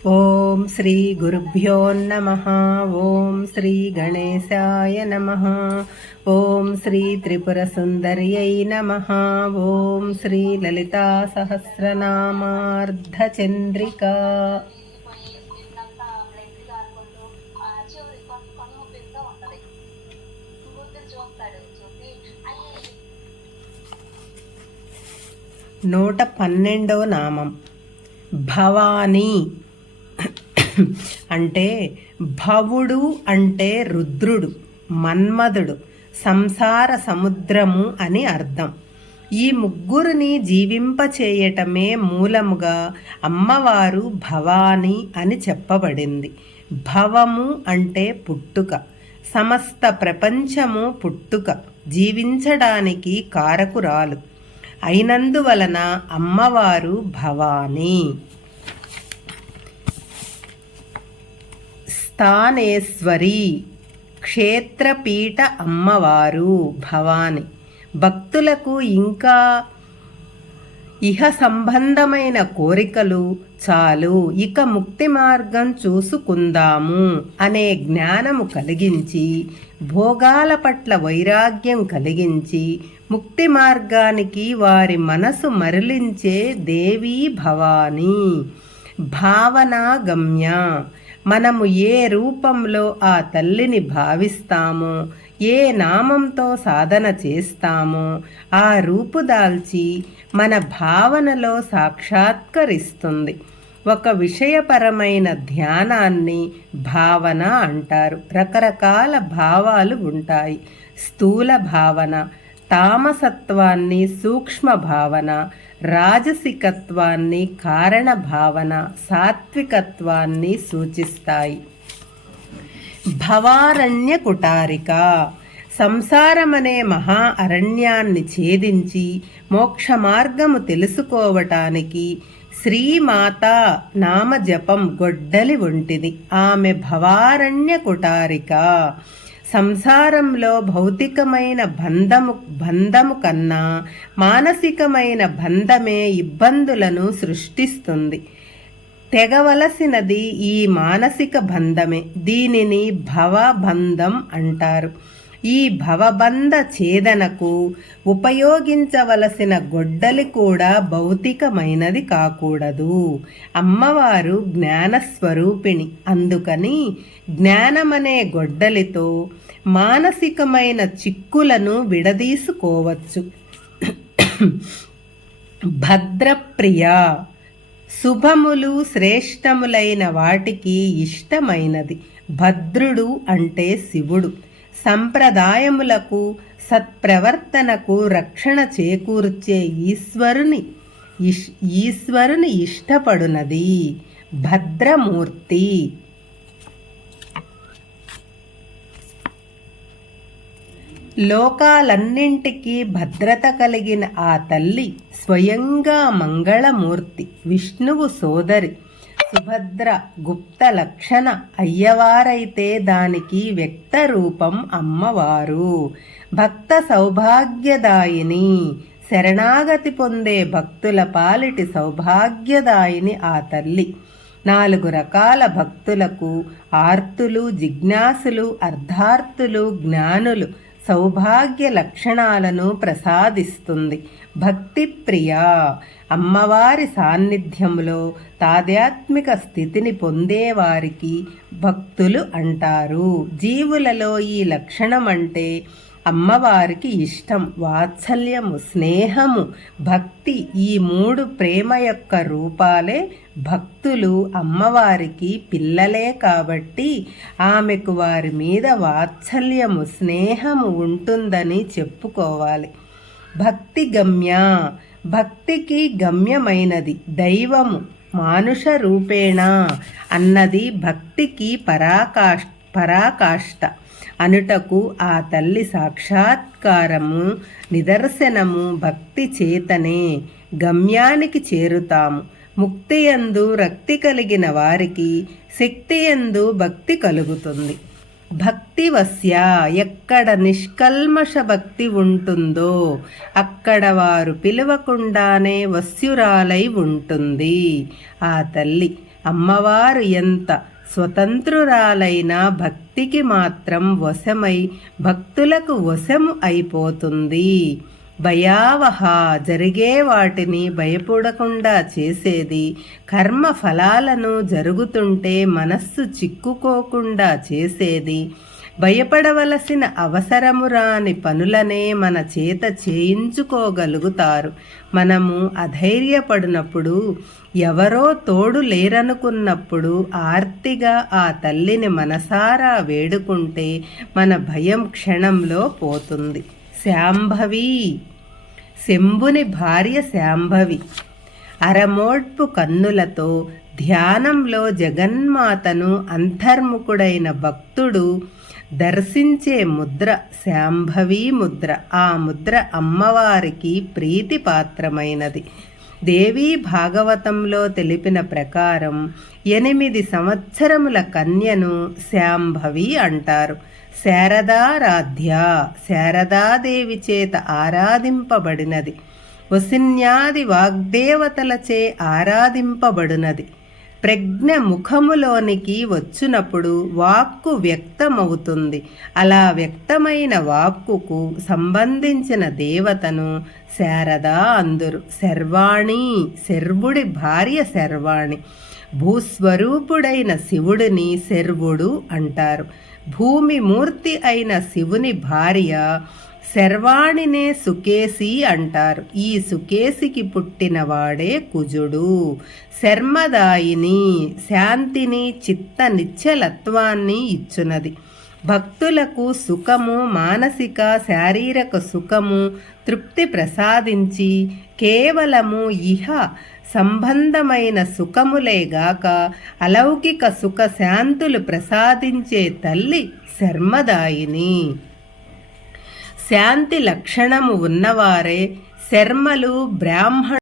ఓం శ్రీ గురుభ్యో నమః. ఓం శ్రీ గణేశాయ నమః. ఓం శ్రీ త్రిపుర సుందర్యై నమః. ఓం శ్రీ లలితా సహస్రనామార్ధచంద్రికా. నూట 12వ నామం భవానీ. అంటే భవుడు అంటే రుద్రుడు, మన్మధుడు, సంసార సముద్రము అని అర్థం. ఈ ముగ్గురిని జీవింపచేయటమే మూలముగా అమ్మవారు భవానీ అని చెప్పబడింది. భవము అంటే పుట్టుక, సమస్త ప్రపంచము పుట్టుక, జీవించడానికి కారకురాలు అయినందువలన అమ్మవారు భవానీ. స్థానేశ్వరి, క్షేత్రపీఠ అమ్మవారు భవాని. భక్తులకు ఇంకా ఇహ సంబంధమైన కోరికలు చాలు, ఇక ముక్తి మార్గం చూసుకుందాము అనే జ్ఞానము కలిగించి, భోగాల పట్ల వైరాగ్యం కలిగించి, ముక్తి మార్గానికి వారి మనసు మరలించే దేవీ భవానీ. భావనా గమ్య. మనము ఏ రూపంలో ఆ తల్లిని భావిస్తామో, ఏ నామంతో సాధన చేస్తామో ఆ రూపుదాల్చి మన భావనలో సాక్షాత్కరిస్తుంది. ఒక విషయపరమైన ధ్యానాన్ని భావన అంటారు. రకరకాల భావాలు ఉంటాయి. స్థూల భావన తామసత్వాన్ని, సూక్ష్మ భావన రాజసికత్వాన్ని, కారణ భావన సాత్వికత్వాన్ని సూచిస్తాయి. భవారణ్య కుటారిక. సంసారమనే మహా అరణ్యాన్ని ఛేదించి మోక్ష మార్గము తెలుసుకోవటానికి శ్రీమాత నామజపం గొడ్డలి వంటిది. ఆమె భవారణ్య కుటారిక. సంసారంలో భౌతికమైన బంధము కన్నా మానసికమైన బంధమే ఇబ్బందులను సృష్టిస్తుంది. తెగవలసినది ఈ మానసిక బంధమే. దీనిని భవబంధం అంటారు. ఈ భవబంధ ఛేదనకు ఉపయోగించవలసిన గొడ్డలి కూడా భౌతికమైనది కాకూడదు. అమ్మవారు జ్ఞానస్వరూపిణి. అందుకని జ్ఞానమనే గొడ్డలితో మానసికమైన చిక్కులను విడదీసుకోవచ్చు. భద్రప్రియ. శుభములు శ్రేష్టములైన వాటికి ఇష్టమైనది. భద్రుడు అంటే శివుడు. సంప్రదాయములకు సత్ప్రవర్తనకు రక్షణ చేకూర్చే ఈశ్వరుని ఇష్టపడునది. భద్రమూర్తి. లోకాలన్నింటికీ భద్రత కలిగిన ఆ తల్లి స్వయంగా మంగళమూర్తి. విష్ణువు సోదరి సుభద్ర గుప్త లక్షణ అయ్యవారైతే దానికి వ్యక్త రూపం అమ్మవారు. భక్త సౌభాగ్యదాయిని. శరణాగతి పొందే భక్తుల పాలిటి సౌభాగ్యదాయిని ఆ తల్లి. 4 రకాల భక్తులకు ఆర్తులు, జిజ్ఞాసులు, అర్ధార్థులు, జ్ఞానులు సౌభాగ్య లక్షణాలను ప్రసాదిస్తుంది. భక్తి ప్రియ. అమ్మవారి సాన్నిధ్యంలో తాదాత్మిక స్థితిని పొందేవారికి భక్తులు అంటారు. జీవులలో ఈ లక్షణం అంటే అమ్మవారికి ఇష్టం. వాత్సల్యము, స్నేహము, భక్తి ఈ 3 ప్రేమ యొక్క రూపాలే. భక్తులు అమ్మవారికి పిల్లలే కాబట్టి ఆమెకు వారి మీద వాత్సల్యము, స్నేహము ఉంటుందని చెప్పుకోవాలి. భక్తి గమ్య. భక్తికి గమ్యమైనది దైవము మానుష రూపేణ అన్నది భక్తికి పరాకాష్ట అనుటకు ఆ తల్లి సాక్షాత్కారము నిదర్శనము. భక్తి చేతనే గమ్యానికి చేరుతాము. ముక్తియందు రక్తి కలిగిన వారికి శక్తియందు భక్తి కలుగుతుంది. భక్తివస్య ఎక్కడ నిష్కల్మష భక్తి ఉంటుందో అక్కడ వారు పిలవకుండానే వస్యురాలై ఉంటుంది. ఆ తల్లి అమ్మవారు ఎంత స్వతంత్రురాలైన భక్తికి మాత్రం వశమై భక్తులకు వశము అయిపోతుంది. భయావహ జరిగే వాటిని భయపడకుండా చేసేది, కర్మ ఫలాలను జరుగుతుంటే మనస్సు చిక్కుకోకుండా చేసేది, భయపడవలసిన అవసరము రాని పనులనే మన చేత చేయించుకోగలుగుతారు. మనము అధైర్యపడినప్పుడు, ఎవరో తోడు లేరనుకున్నప్పుడు ఆర్తిగా ఆ తల్లిని మనసారా వేడుకుంటే మన భయం క్షణంలో పోతుంది. శాంభవి శంభుని భార్య శాంభవి అరమోడ్పు కన్నులతో ధ్యానంలో జగన్మాతను అంతర్ముఖుడైన భక్తుడు దర్శించే ముద్ర శాంభవి ముద్ర. ఆ ముద్ర అమ్మవారికి ప్రీతిపాత్రమైనది. దేవీ భాగవతంలో తెలిపిన ప్రకారం 8 సంవత్సరముల కన్యను శాంభవి అంటారు. శారదారాధ్య శారదాదేవి చేత ఆరాధింపబడినది. వసిన్యాది వాగ్దేవతలచే ఆరాధింపబడినది. ప్రజ్ఞ ముఖములోనికి వచ్చినప్పుడు వాక్కు వ్యక్తమవుతుంది. అలా వ్యక్తమైన వాక్కుకు సంబంధించిన దేవతను శారద అందురు. శర్వాణి శర్వుడి భార్య శర్వాణి. భూస్వరూపుడైన శివుడిని శర్వుడు అంటారు. భూమి మూర్తి అయిన శివుని భార్య శర్వాణినే సుకేసి అంటారు. ఈ సుకేసికి పుట్టినవాడే కుజుడు. శర్మదాయిని శాంతిని చిత్త నిశ్చలత్వాన్ని ఇచ్చునది. భక్తులకు సుఖము, మానసిక శారీరక సుఖము, తృప్తి ప్రసాదించి కేవలము ఇహ సంబంధమైన సుఖములేగాక అలౌకిక సుఖ శాంతులు ప్రసాదించే తల్లి శర్మదాయిని. శాంతి లక్షణము ఉన్నవారే శర్మలు బ్రాహ్మణ